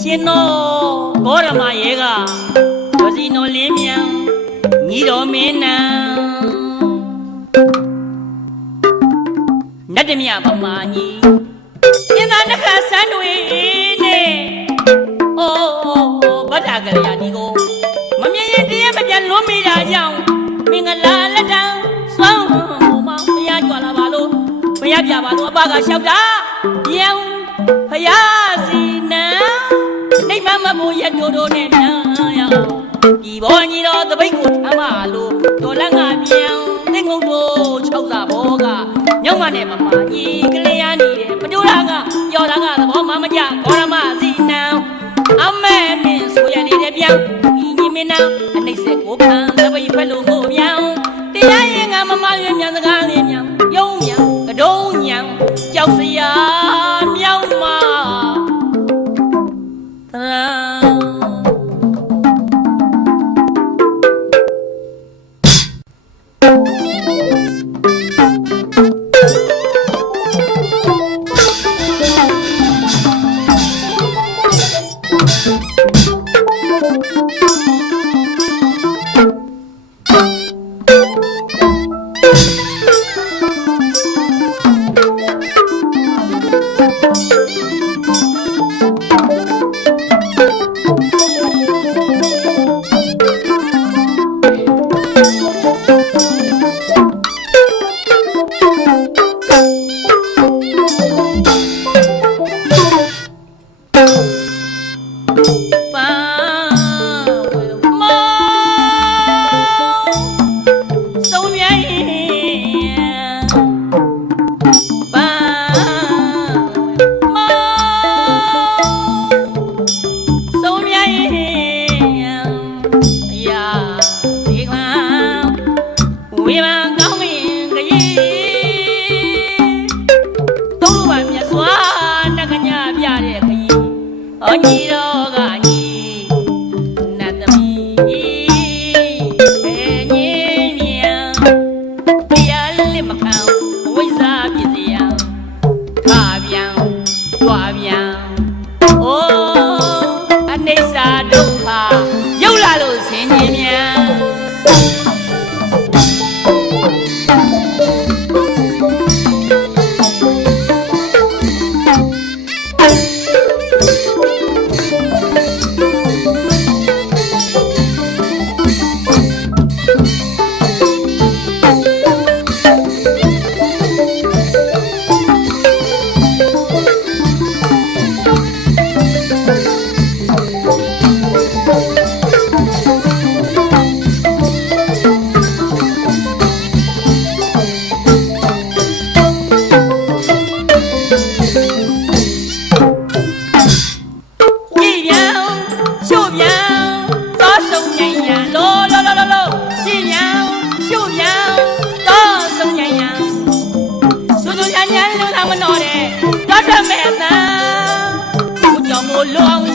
ရှင်တော်ဂေါရမရေကဒဇီနော်လင်းမြန်ညီတော်မင်းနံနတ်တမြပမာကြီးအင်းသာနှခဆန်းတွေနဲ့အိုးဗဒ္ဒကလျာဒီကိုမမြင်ရင်တည်းမပြန်လွန်မိတာကြောင့်မင်္ဂလာလက်တံစွမ်းမောင်ဘုရားကြွလာပါလို့ဘုရားပြပါလို့အဘကလျှောက်တာယံဘုရားစီနံနိမမမိုးရတိုးတိုးနဲ့နံရဒီဘောညီတော်တပိတ်ကိုထမ်းပါလို့တော်လန်းကပြန်သင်္ကုတ်တို့၆စာဘောကညောင်းမနဲ့မမကြီးကလေးရနေတယ်ပတူရာကပြောတာကသဘောမှမကျဘောရမစီနံအမဲမင်းဆိုရနေတဲ့ပြန်ဒီညီမင်းနံအနှိမ့်ဆက်ကိုခံတပိတ်ဖက်လို့ကိုပြန်တရားရင်ကမမရွေးမြန်စကားလေးမြန်ယုံမြန်ကတုံးညံကြောက်စရာမြောက်မှာlong